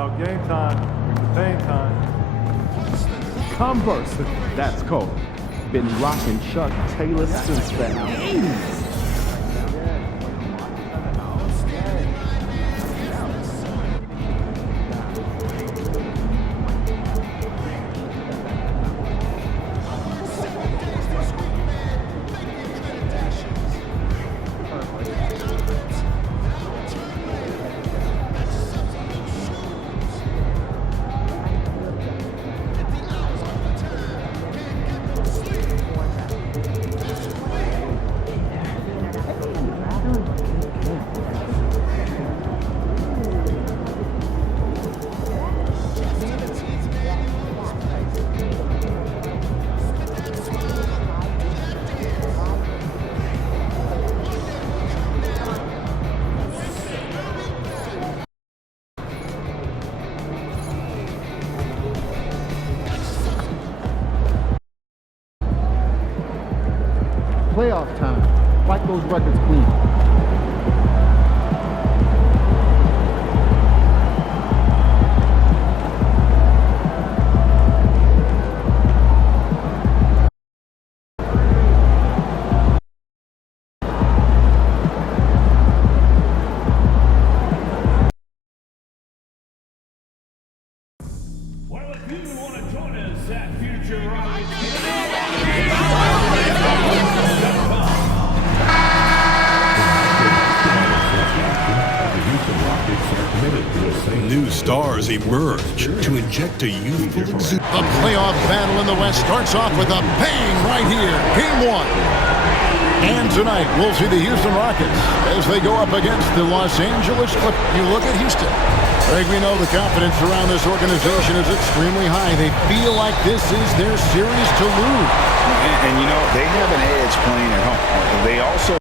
about game time. Pain time. Converse, that's cold. Been rocking Chuck Taylor since the 80s. Playoff time. Wipe those records clean. Well, if you want to join us at Future Rockets, New stars emerge to inject a youthful exuberance. The playoff battle in the West starts off with a bang right here. Game one. And tonight, we'll see the Houston Rockets as they go up against the Los Angeles Clippers. You look at Houston. Greg, we know the confidence around this organization is extremely high. They feel like this is their series to lose. And you know, they have an edge playing at home. They also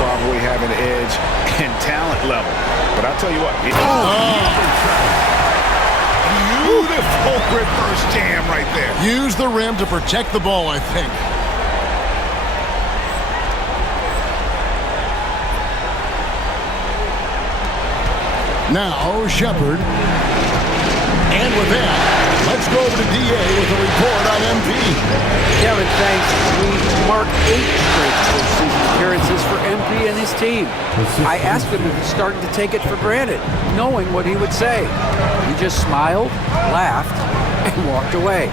probably have an edge in talent level. But I'll tell you what. Beautiful reverse jam right there. Use the rim to protect the ball, I think. Now, Shepard. And with that, let's go over to DA with a report on MP. Kevin, thanks. We marked 8 straight postseason appearances for MP and his team. I asked him if he's starting to take it for granted, knowing what he would say. He just smiled, laughed, and walked away.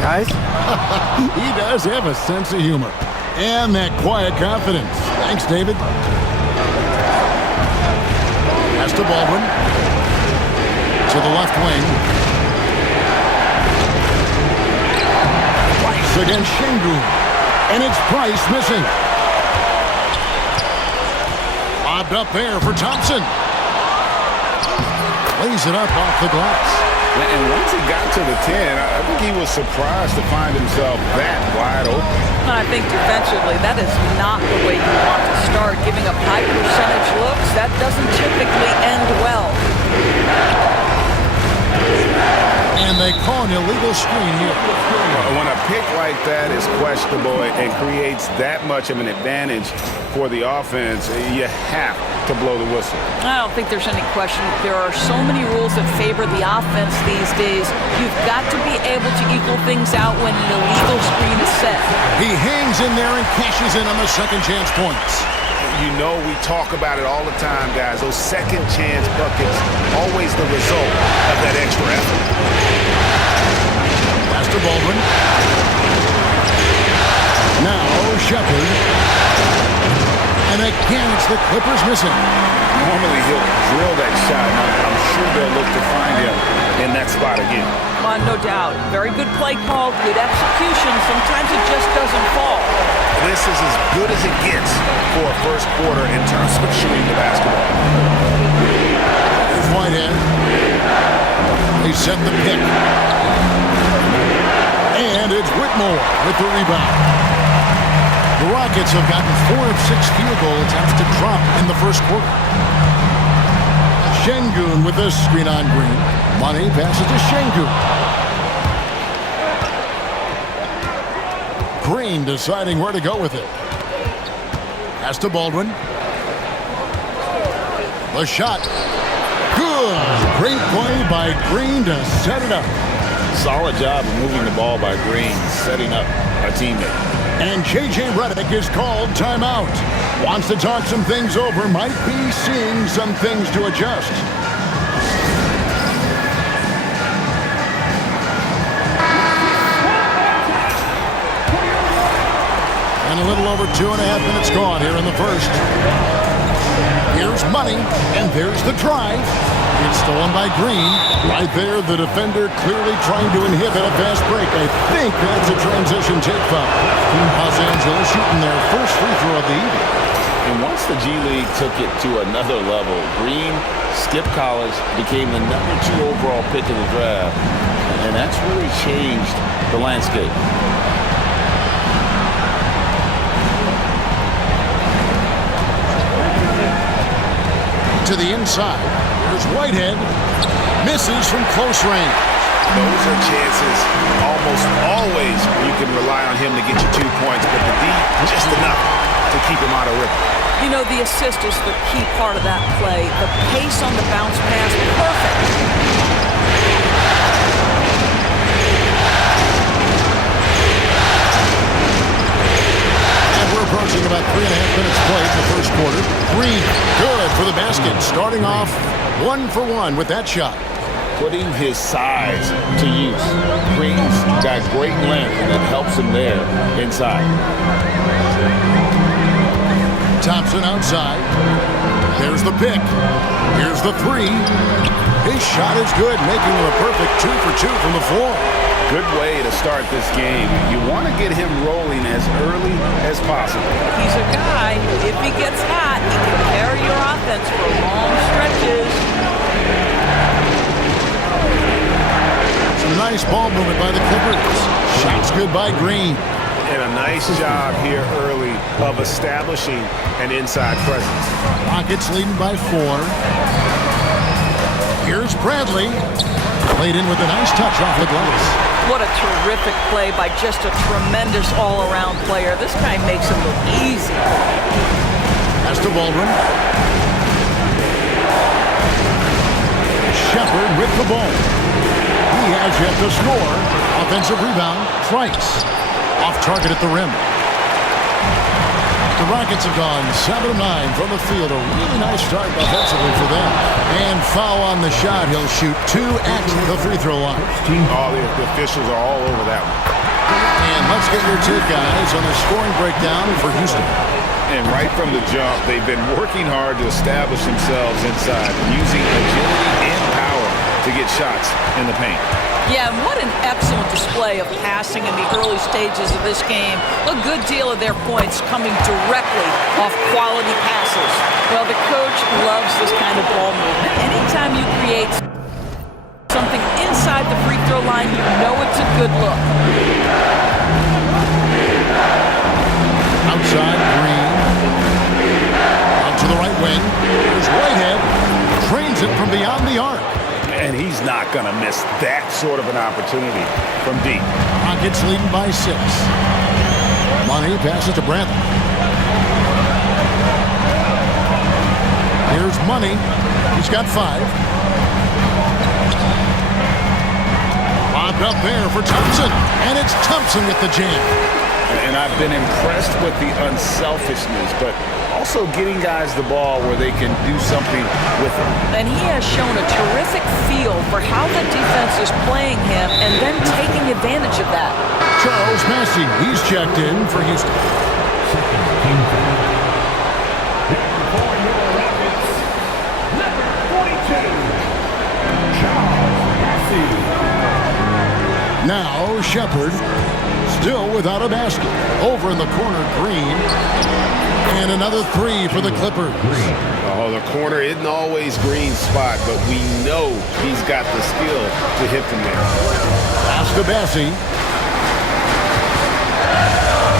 Guys? He does have a sense of humor. And that quiet confidence. Thanks, David. Pass to Baldwin. To the left wing. Price against Şengün. And it's Price missing. Lobbed up there for Thompson. Lays it up off the glass. And once he got to the 10, I think he was surprised to find himself that wide open. I think defensively, that is not the way you want to start. Giving up high percentage looks, that doesn't typically end well. And they call an illegal screen here. When a pick like that is questionable and creates that much of an advantage for the offense, you have to blow the whistle. I don't think there's any question. There are so many rules that favor the offense these days. You've got to be able to equal things out when an illegal screen is set. He hangs in there and cashes in on the second chance points. You know we talk about it all the time, guys. Those second chance buckets, always the result of that extra effort. Pass to Baldwin. Now Shepard. And again, it's the Clippers missing. Normally he'll drill that shot. I'm sure they'll look to find him in that spot again. No doubt. Very good play call, good execution. Sometimes it just doesn't fall. This is as good as it gets for a first quarter in terms of shooting the basketball. Here's Whitehead. They set the pick. And it's Whitmore with the rebound. The Rockets have gotten 4 of 6 field goal attempts to drop in the first quarter. Şengün with a screen on Green. Money passes to Şengün. Green deciding where to go with it. Pass to Baldwin. The shot. Good. Great play by Green to set it up. Solid job of moving the ball by Green, setting up a teammate. And J.J. Redick is called timeout. Wants to talk some things over. Might be seeing some things to adjust. And a little over 2.5 minutes gone here in the first. Here's Money, and there's the drive. It's stolen by Green. Right there, the defender clearly trying to inhibit a fast break. I think that's a transition take foul. Los Angeles shooting their first free throw of the evening. And once the G League took it to another level, Green skipped college, became the #2 overall pick in the draft, and that's really changed the landscape. To the inside. Here's Whitehead. Misses from close range. Those are chances almost always you can rely on him to get you 2 points, but the D, just enough to keep him out of rhythm. You know, the assist is the key part of that play. The pace on the bounce pass, perfect. And we're approaching about 3.5 minutes played in the first quarter. Green, good for the basket. Starting off 1 for 1 with that shot. Putting his size to use. Green's got great length, and it helps him there inside. Thompson outside. There's the pick. Here's the three. His shot is good, making him a perfect 2 for 2 from the floor. Good way to start this game. You want to get him rolling as early as possible. He's a guy who, if he gets hot, he can carry your offense for long stretches. Some nice ball movement by the Clippers. Shots good by Green. And a nice job here early of establishing an inside presence. Rockets leading by 4. Here's Bradley. Played in with a nice touch off the glass. What a terrific play by just a tremendous all-around player. This guy makes it look easy. Pass to Baldwin. Shepard with the ball. He has yet to score. Offensive rebound, Price. Off target at the rim. The Rockets have gone 7 of 9 from the field. A really nice start offensively for them. And foul on the shot. He'll shoot 2 at the free throw line. All the officials are all over that one. And let's get your take, guys, on the scoring breakdown for Houston. And right from the jump, they've been working hard to establish themselves inside, using agility and power to get shots in the paint. Yeah, and what an excellent display of passing in the early stages of this game. A good deal of their points coming directly off quality passes. Well, the coach loves this kind of ball movement. Anytime you create something inside the free throw line, you know it's a good look. Outside, Green. Out to the right wing. There's Whitehead. Trains it from beyond the arc. And he's not going to miss that sort of an opportunity from deep. Rockets leading by 6. Money passes to Brantley. Here's Money. He's got 5. Lobbed up there for Thompson. And it's Thompson with the jam. And I've been impressed with the unselfishness, but also getting guys the ball where they can do something with it. And he has shown a terrific feel for how the defense is playing him and then taking advantage of that. Charles Massey, he's checked in for Houston. Now Shepard, still without a basket. Over in the corner, Green. And another 3 for the Clippers. Oh, the corner isn't always Green's spot, but we know he's got the skill to hit them there. Pass to Bassey.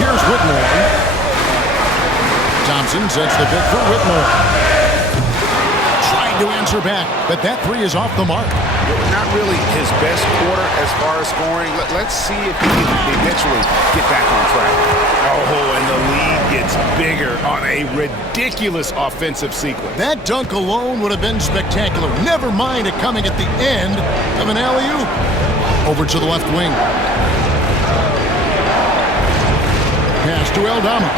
Here's Whitmore. Thompson sets the pick for Whitmore. Trying to answer back, but that 3 is off the mark. Not really his best quarter as far as scoring. Let's see if he can eventually get back on track. Oh, and the lead gets bigger on a ridiculous offensive sequence. That dunk alone would have been spectacular. Never mind it coming at the end of an alley-oop. Over to the left wing. Pass to Aldama.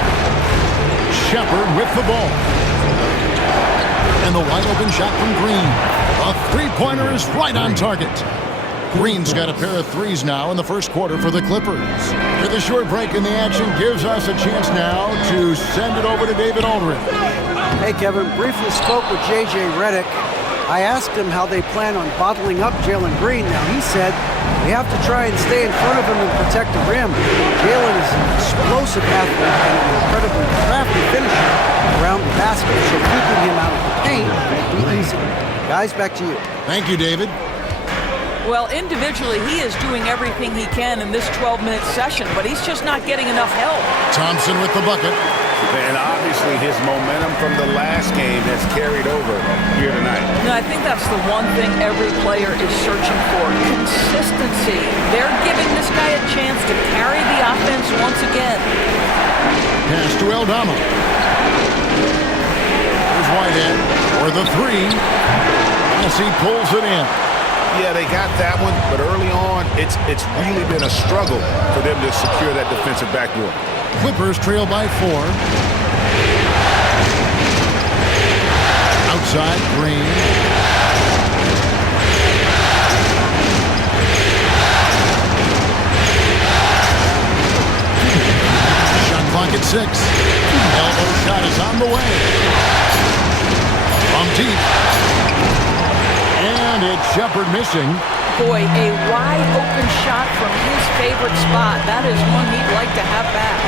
Shepard with the ball. And the wide open shot from Green. A three-pointer is right on target. Green's got a pair of threes now in the first quarter for the Clippers. With a short break in the action gives us a chance now to send it over to David Aldridge. Hey, Kevin, briefly spoke with J.J. Redick. I asked him how they plan on bottling up Jalen Green. Now, he said we have to try and stay in front of him and protect the rim. Jalen is an explosive athlete and an incredibly crafty finisher around the basket, so keeping him out of the paint will be easy. Guys, back to you. Thank you, David. Well, individually, he is doing everything he can in this 12-minute session, but he's just not getting enough help. Thompson with the bucket. And obviously his momentum from the last game has carried over here tonight. No, I think that's the one thing every player is searching for, consistency. They're giving this guy a chance to carry the offense once again. Pass to Aldama. Here's Whitehead for the three. As he pulls it in. Yeah, they got that one, but early on, it's really been a struggle for them to secure that defensive backboard. Clippers trail by 4. Outside, Green. Shot clock at 6. Elbow shot is on the way. From deep. And it's Shepard missing. Boy, a wide open shot from his favorite spot. That is one he'd like to have back.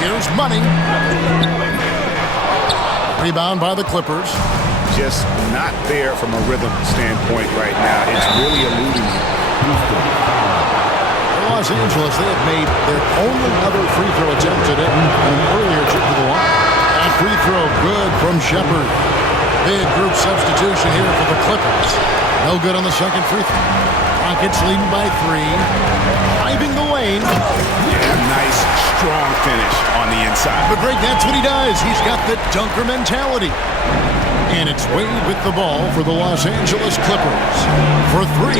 Here's Money. Rebound by the Clippers. Just not there from a rhythm standpoint right now. It's really eluding Houston. Los Angeles, they have made their only other free throw attempt today. An earlier trip to the line. That free throw good from Shepard. Big group substitution here for the Clippers. No good on the second free throw. Rockets leading by 3. Driving the lane. Yeah, nice, strong finish on the inside. But Greg, that's what he does. He's got the dunker mentality. And it's Wade with the ball for the Los Angeles Clippers. For 3.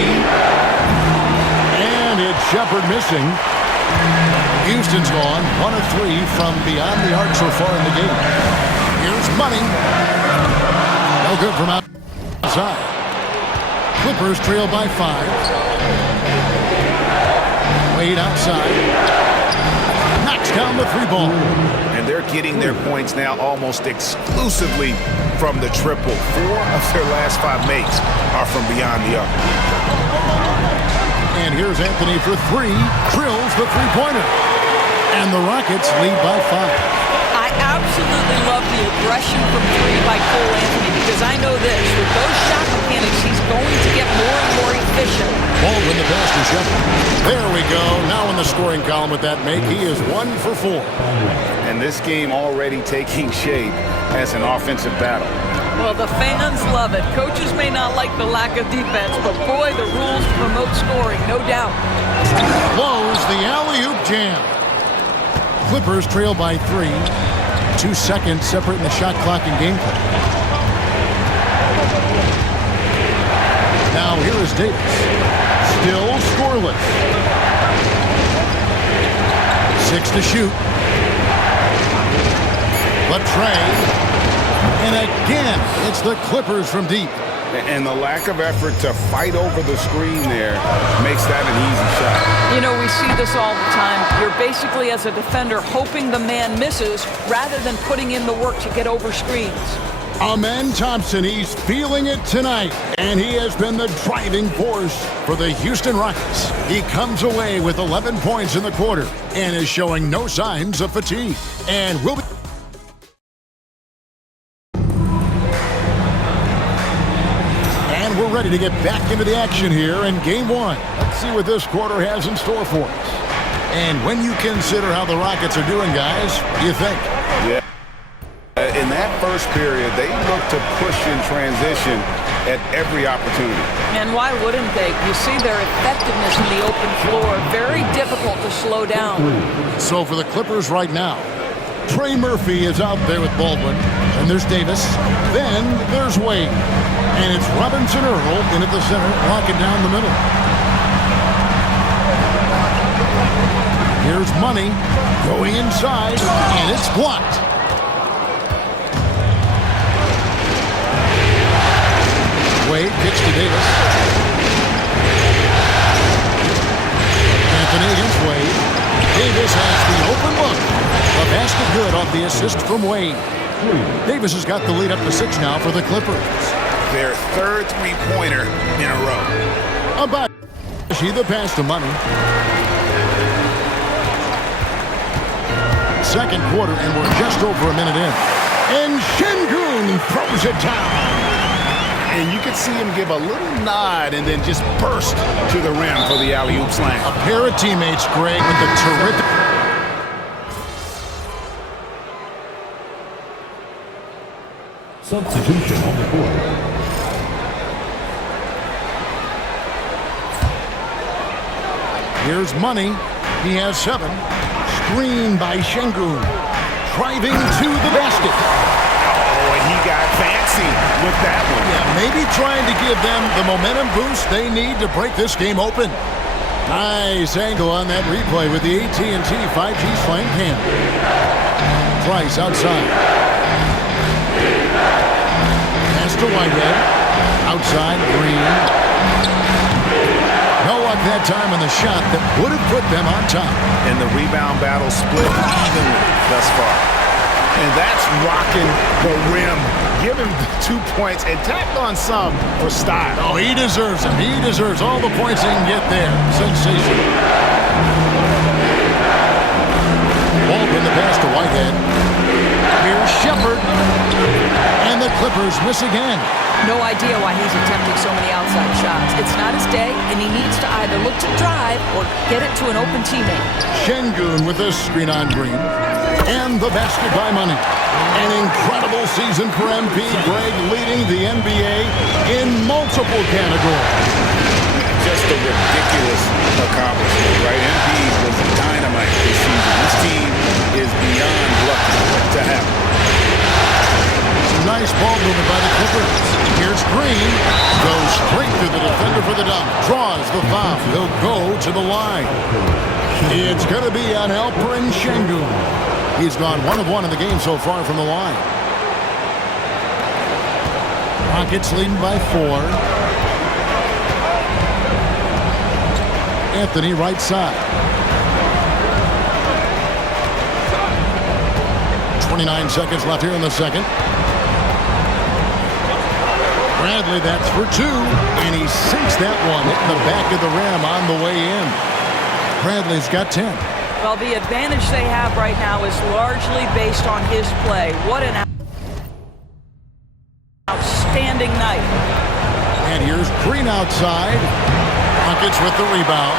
And it's Shepard missing. Houston's gone 1 of 3 from beyond the arc so far in the game. Here's Money. No good from outside. Clippers trail by 5. Wade outside. Knocks down the 3 ball. And they're getting their points now almost exclusively from the triple. 4 of their last 5 makes are from beyond the arc. And here's Anthony for 3. Drills the three-pointer. And the Rockets lead by 5. I absolutely love the aggression from 3 by Cole Anthony because I know this. With those shot mechanics, he's going to get more and more efficient. Baldwin the pass to Shepard. There we go. Now in the scoring column with that make, he is 1 for 4. And this game already taking shape as an offensive battle. Well, the fans love it. Coaches may not like the lack of defense, but boy, the rules promote scoring, no doubt. Close the alley-oop jam. Clippers trail by 3. 2 seconds separating the shot clock and game clock. Now here is Davis. Still scoreless. 6 to shoot. Latrey. And again, it's the Clippers from deep. And the lack of effort to fight over the screen there makes that an easy shot. You know, we see this all the time. You're basically, as a defender, hoping the man misses rather than putting in the work to get over screens. Amen Thompson, he's feeling it tonight, and he has been the driving force for the Houston Rockets. He comes away with 11 points in the quarter and is showing no signs of fatigue. And will be... We're ready to get back into the action here in Game 1. Let's see what this quarter has in store for us. And when you consider how the Rockets are doing, guys, what do you think? Yeah. In that first period, they looked to push in transition, at every opportunity. And why wouldn't they? You see their effectiveness in the open floor. Very difficult to slow down. So for the Clippers right now, Trey Murphy is out there with Baldwin. And there's Davis. Then there's Wade. And it's Robinson Earl in at the center, locking down the middle. Here's Money going inside, and it's blocked. Wade kicks to Davis. Anthony against Wade. Davis has the open look. A basket good off the assist from Wade. Davis has got the lead up to 6 now for the Clippers. Their third three-pointer in a row. About the pass to Money. Second quarter, and we're just over a minute in. And Şengün throws it down. And you can see him give a little nod and then just burst to the rim for the alley-oop slam. A pair of teammates, Greg, with the terrific... Substitution on the court. Here's Money. He has 7. Screen by Şengün. Driving to the basket. Oh, and he got fancy with that one. Yeah, maybe trying to give them the momentum boost they need to break this game open. Nice angle on that replay with the AT&T 5G Slam cam. Price outside. Pass to Whitehead. Outside, Green. No luck that time on the shot that would have put them on top. And the rebound battle split evenly thus far. And that's rocking the rim. Give him 2 points and tacked on some for style. Oh, he deserves it. He deserves all the points he can get there. Sensational. Baldwin the pass to Whitehead. Here's Shepherd. And the Clippers miss again. No idea why he's attempting so many outside shots. It's not his day, and he needs to either look to drive or get it to an open teammate. Şengün with a screen on Green. And the basket by Money. An incredible season for MP. Greg leading the NBA in multiple categories. Just a ridiculous accomplishment, right? MP was dynamite this season. This team is beyond lucky to have him. Nice ball movement by the Clippers. Here's Green. Goes straight through the defender for the dunk. Draws the foul. He'll go to the line. It's going to be on Alperen Şengün. He's gone 1 of 1 in the game so far from the line. Rockets leading by 4. Anthony right side. 29 seconds left here in the second. Bradley, that's for 2, and he sinks that one, hitting the back of the rim on the way in. Bradley's got 10. Well, the advantage they have right now is largely based on his play. What an outstanding night. And here's Green outside. Rockets with the rebound.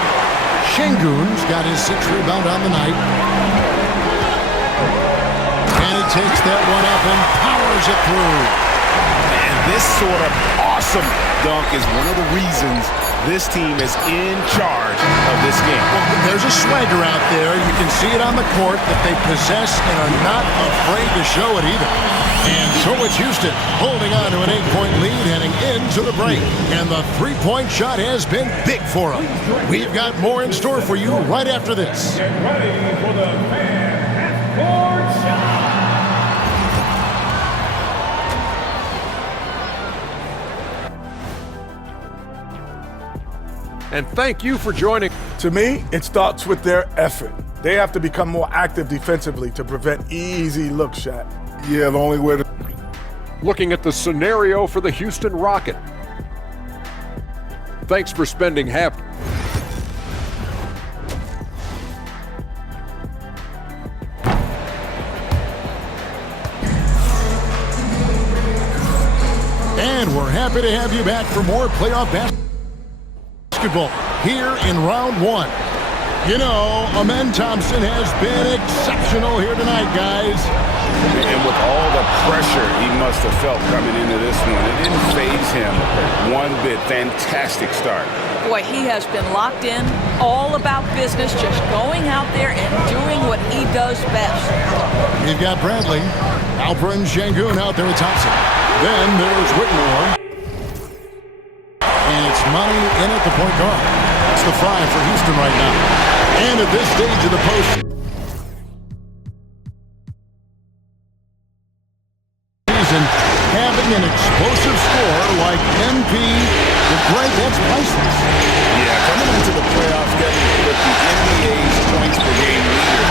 Şengün's got his 6th rebound on the night. And he takes that one up and powers it through. This sort of awesome dunk is one of the reasons this team is in charge of this game. Well, there's a swagger out there. You can see it on the court that they possess and are not afraid to show it either. And so it's Houston holding on to an 8-point lead heading into the break. And the 3-point shot has been big for them. We've got more in store for you right after this. Get ready for the fan half-court shot. And thank you for joining. To me, it starts with their effort. They have to become more active defensively to prevent easy look shot. Yeah, the only way to... Looking at the scenario for the Houston Rocket. Thanks for spending half. And we're happy to have you back for more playoff basketball here in round 1. You know, Amen Thompson has been exceptional here tonight, guys. And with all the pressure he must have felt coming into this one, it didn't faze him one bit. Fantastic start. Boy, he has been locked in, all about business, just going out there and doing what he does best. You've got Bradley, Alperen Sengun out there at Thompson. Then there's Whitmore. And it's Money in at the point guard. That's the 5 for Houston right now. And at this stage of the postseason, having an explosive score like MP, Greg, that's priceless. Yeah, coming into the playoffs, getting with the NBA's points per game leader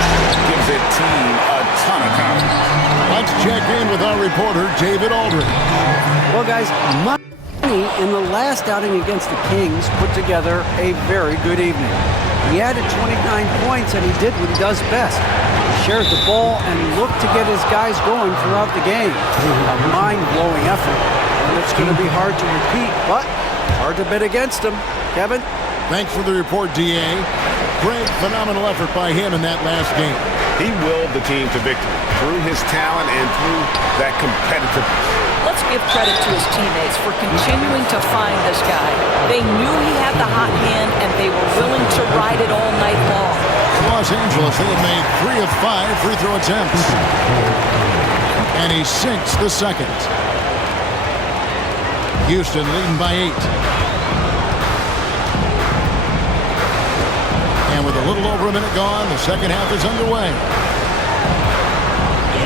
gives that team a ton of confidence. Let's check in with our reporter, David Aldridge. Well, guys, Money in the last outing against the Kings put together a very good evening. He added 29 points, and he did what he does best. He shared the ball and looked to get his guys going throughout the game. A mind-blowing effort, and it's going to be hard to repeat, but hard to bet against him. Kevin? Thanks for the report, D.A. Great, phenomenal effort by him in that last game. He willed the team to victory through his talent and through that competitiveness. Let's give credit to his teammates for continuing to find this guy. They knew he had the hot hand, and they were willing to ride it all night long. Los Angeles, they have made 3 of 5 free throw attempts. And he sinks the second. Houston leading by 8. And with a little over a minute gone, the second half is underway.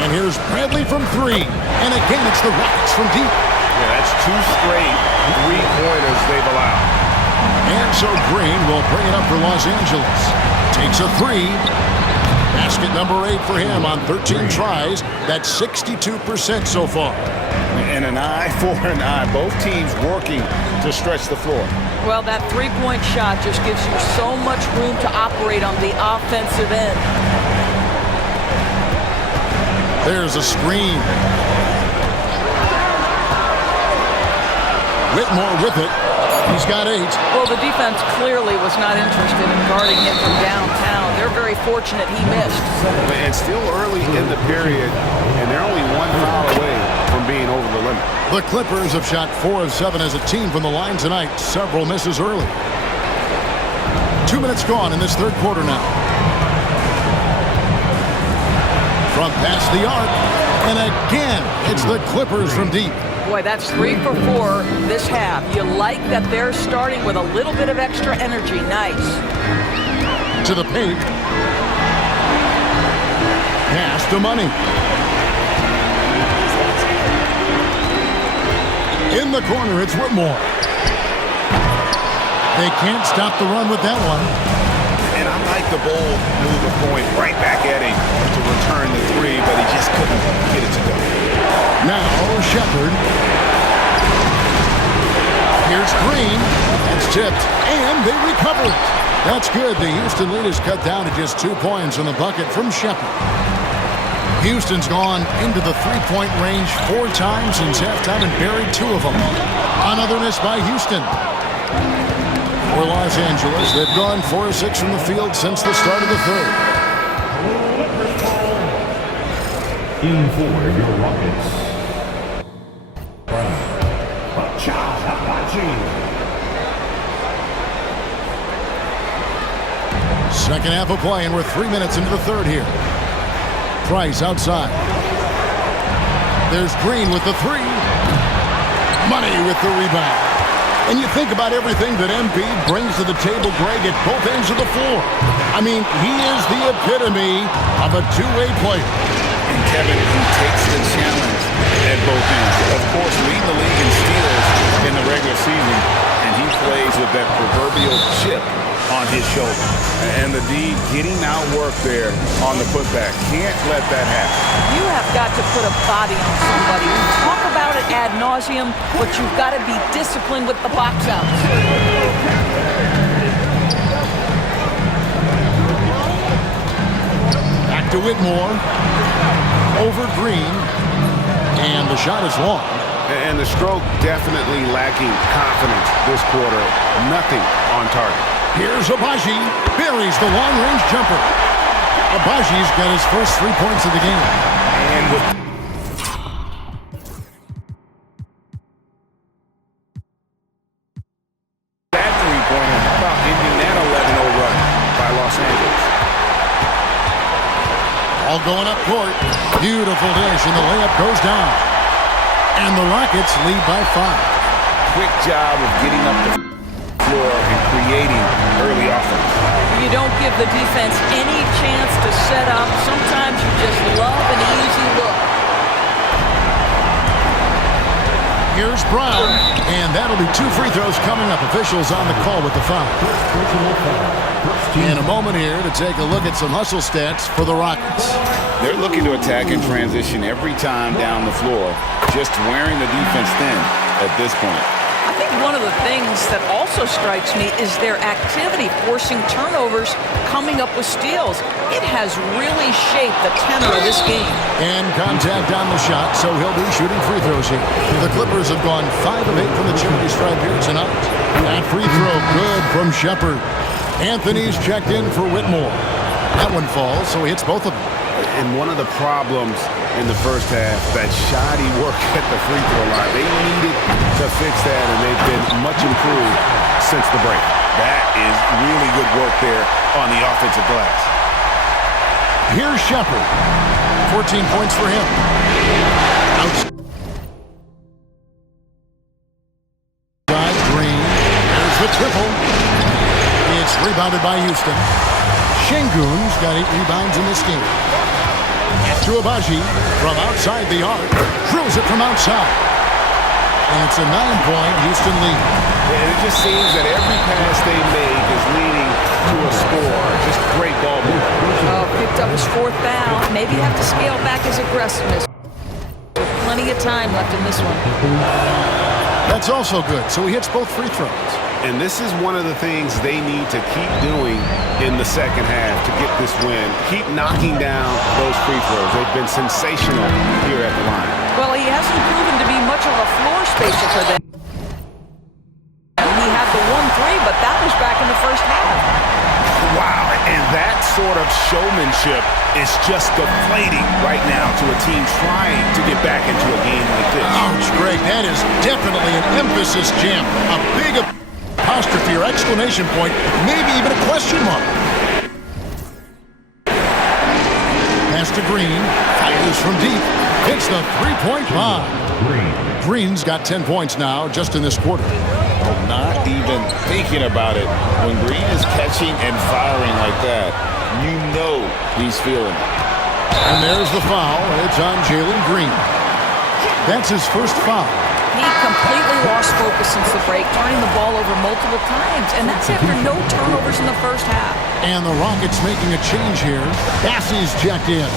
And here's Bradley from 3. And again, it's the Rockets from deep. Yeah, that's 2 straight three-pointers they've allowed. And so Green will bring it up for Los Angeles. Takes a 3. Basket number 8 for him on 13 tries. That's 62% so far. And an eye for an eye. Both teams working to stretch the floor. Well, that three-point shot just gives you so much room to operate on the offensive end. There's a screen. Whitmore with it. He's got 8. Well, the defense clearly was not interested in guarding him from downtown. They're very fortunate he missed. And still early in the period, and they're only 1 foul away from being over the limit. The Clippers have shot 4 of 7 as a team from the line tonight. Several misses early. 2 minutes gone in this third quarter now. From past the arc, and again, it's the Clippers from deep. Boy, that's 3 for 4 this half. You like that they're starting with a little bit of extra energy. Nice. To the paint. Pass to Money. In the corner, it's Whitmore. They can't stop the run with that one. And I like the bold move of going right back at him to return the 3, but he just couldn't get it to go. Now, Shepard. Here's Green. It's tipped, and they recover it. That's good. The Houston lead is cut down to just 2 points on the bucket from Shepard. Houston's gone into the three-point range 4 times since halftime and buried 2 of them. Another miss by Houston. For Los Angeles, they've gone 4 of 6 from the field since the start of the third. In for your Rockets, Second half of play, and we're 3 minutes into the third here. Price outside. There's Green with the 3. Money with the rebound. And you think about everything that Embiid brings to the table, Greg, at both ends of the floor. I mean, he is the epitome of a two-way player. And Kevin, he takes the challenge at both ends. Of course, leading the league in steals in the regular season, and he plays with that proverbial chip on his shoulder. And the D getting outworked there on the putback. Can't let that happen. You have got to put a body on somebody. We talk about it ad nauseum, but you've got to be disciplined with the box outs. Back to Whitmore. Over Green. And the shot is long. And the stroke definitely lacking confidence this quarter. Nothing on target. Here's Abaji. Buries the long-range jumper. Abaji's got his first 3 points of the game. And with that three-pointer, how about ending that 11-0 run by Los Angeles? All going up court. Beautiful dish, and the layup goes down. And the Rockets lead by 5. Quick job of getting up the floor and creating early offense. You don't give the defense any chance to set up. Sometimes you just love an easy look. Here's Brown, and that'll be 2 free throws coming up. Officials on the call with the foul. In a moment here to take a look at some hustle stats for the Rockets. They're looking to attack and transition every time down the floor, just wearing the defense thin at this point. I think one of the things that also strikes me is their activity, forcing turnovers, coming up with steals. It has really shaped the tenor of this game. And contact on the shot, so he'll be shooting free throws here. The Clippers have gone 5 of 8 from the charity stripe here tonight. That free throw good from Shepard. Anthony's checked in for Whitmore. That one falls, so he hits both of them. And one of the problems in the first half, that shoddy work at the free throw line. They needed to fix that, and they've been much improved since the break. That is really good work there on the offensive glass. Here's Shepard. 14 points for him. Outside Green. There's the triple. It's rebounded by Houston. Şengün's got 8 rebounds in this game. To Abaji from outside the arc. Drills it from outside. And it's a 9-point Houston lead. And it just seems that every pass they make is leading to a score. Just great ball movement. Picked up his 4th foul. Maybe have to scale back his aggressiveness. Plenty of time left in this one. That's also good. So he hits both free throws. And this is one of the things they need to keep doing in the second half to get this win. Keep knocking down those free throws. They've been sensational here at the line. Well, he hasn't proven to be much of a floor spacer for them. He had the 1-3, but that was back in the first half. Wow, and that sort of showmanship is just deflating right now to a team trying to get back into a game like this. Ouch, Greg, that is definitely an emphasis jam. A big apostrophe or exclamation point, maybe even a question mark. Pass to Green, fires from deep, hits the 3-point bomb. Green's got 10 points now just in this quarter. Oh, not even thinking about it. When Green is catching and firing like that, you know he's feeling it. And there's the foul. It's on Jalen Green. That's his first foul. He completely lost focus since the break, turning the ball over multiple times, and that's after no turnovers in the first half. And the Rockets making a change here. Bassey's checked in.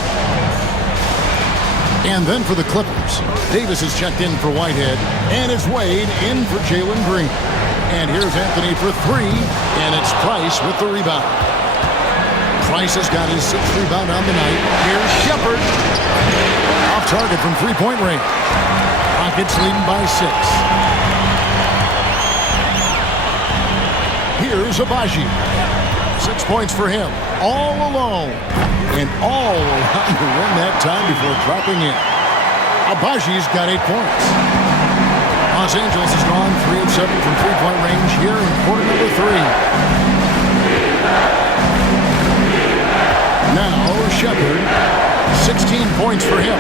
And then for the Clippers, Davis is checked in for Whitehead, and it's Wade in for Jalen Green. And here's Anthony for 3, and it's Price with the rebound. Price has got his 6th rebound on the night. Here's Shepard. Off target from 3-point range. Rockets leading by 6. Here's Abaji. 6 points for him. All alone. And all around the rim that time before dropping in. Abaji's got 8 points. Los Angeles has gone 3 of 7 from 3-point range here in quarter number 3. Now Shepard, 16 points for him.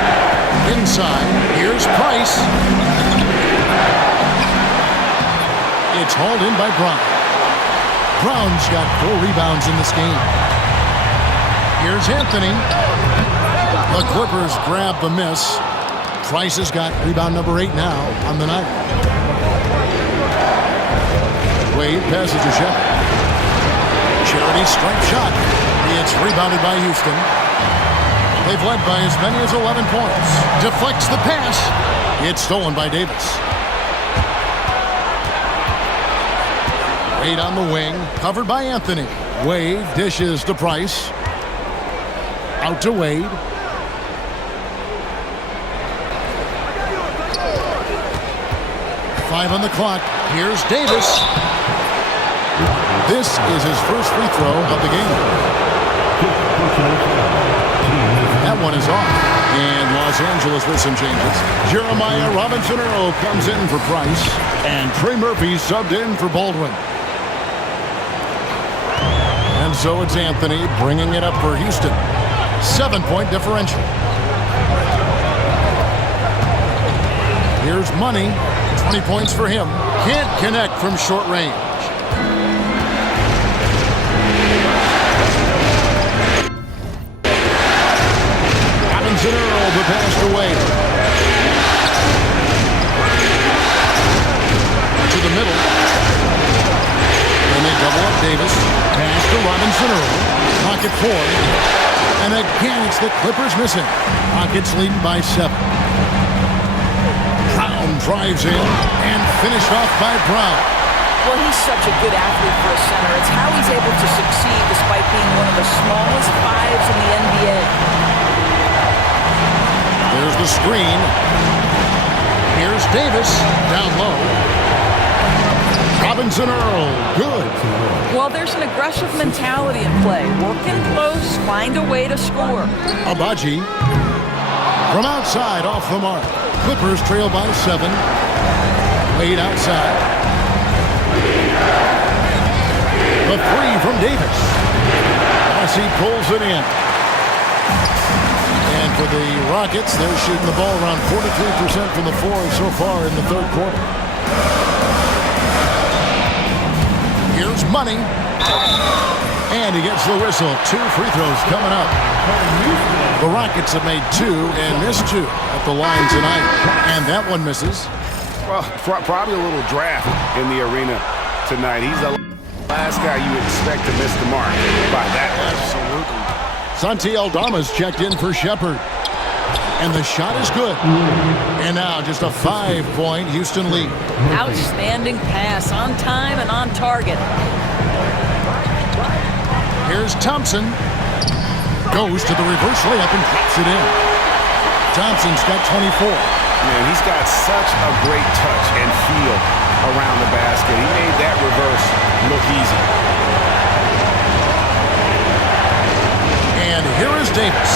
Inside, here's Price. It's hauled in by Brown. Brown's got 4 rebounds in this game. Here's Anthony. The Clippers grab the miss. Price has got rebound number 8 now on the night. Wade passes to Shepard. Charity stripe shot. It's rebounded by Houston. They've led by as many as 11 points. Deflects the pass. It's stolen by Davis. Wade on the wing, covered by Anthony. Wade dishes to Price. Out to Wade. Five on the clock. Here's Davis. This is his first free throw of the game. That one is off. And Los Los Angeles with some changes. Jeremiah Robinson-Earl comes in for Price, and Trey Murphy subbed in for Baldwin. And so it's Anthony bringing it up for Houston. 7-point differential. Here's Money. 20 points for him. Can't connect from short range. Robinson-Earl, the pass away. To the middle. Then they double up Davis. Pass to Robinson-Earl. Pocket 4. And again, it's the Clippers missing. Rockets leading by 7. Brown drives in and finished off by Brown. Well, he's such a good athlete for a center. It's how he's able to succeed despite being one of the smallest fives in the NBA. There's the screen. Here's Davis down low. Robinson-Earl, good. Well, there's an aggressive mentality in play. Working close, find a way to score. Abaji from outside off the mark. Clippers trail by 7. Wade outside. The 3 from Davis. As he pulls it in. And for the Rockets, they're shooting the ball around 43% from the floor so far in the third quarter. Here's Money. And he gets the whistle. 2 free throws coming up. The Rockets have made 2 and missed 2 at the line tonight. And that one misses. Well, probably a little draft in the arena tonight. He's the last guy you expect to miss the mark by that much. Absolutely. Santi Aldama's checked in for Shepherd. And the shot is good. And now just a 5-point Houston lead. Outstanding pass, on time and on target. Here's Thompson. Goes to the reverse layup and drops it in. Thompson's got 24. Man, he's got such a great touch and feel around the basket. He made that reverse look easy. And here is Davis.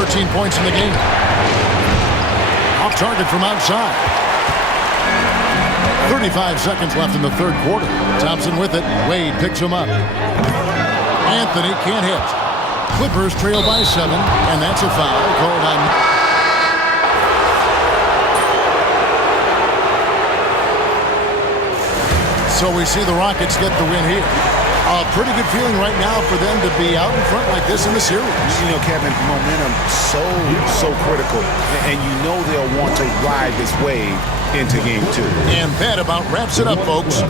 13 points in the game. Off target from outside. 35 seconds left in the third quarter. Thompson with it. Wade picks him up. Anthony can't hit. Clippers trail by 7, and that's a foul called on. So we see the Rockets get the win here. A pretty good feeling right now for them to be out in front like this in the series. You know, Kevin, momentum so critical, and you know they'll want to ride this wave into game 2. And that about wraps it up, folks.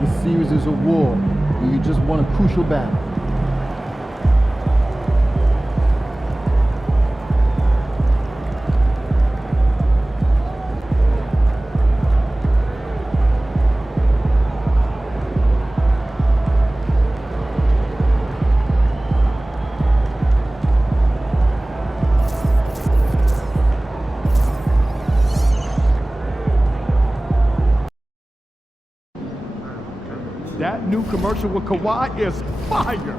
This series is a war, and you just won a crucial battle. That new commercial with Kawhi is fire.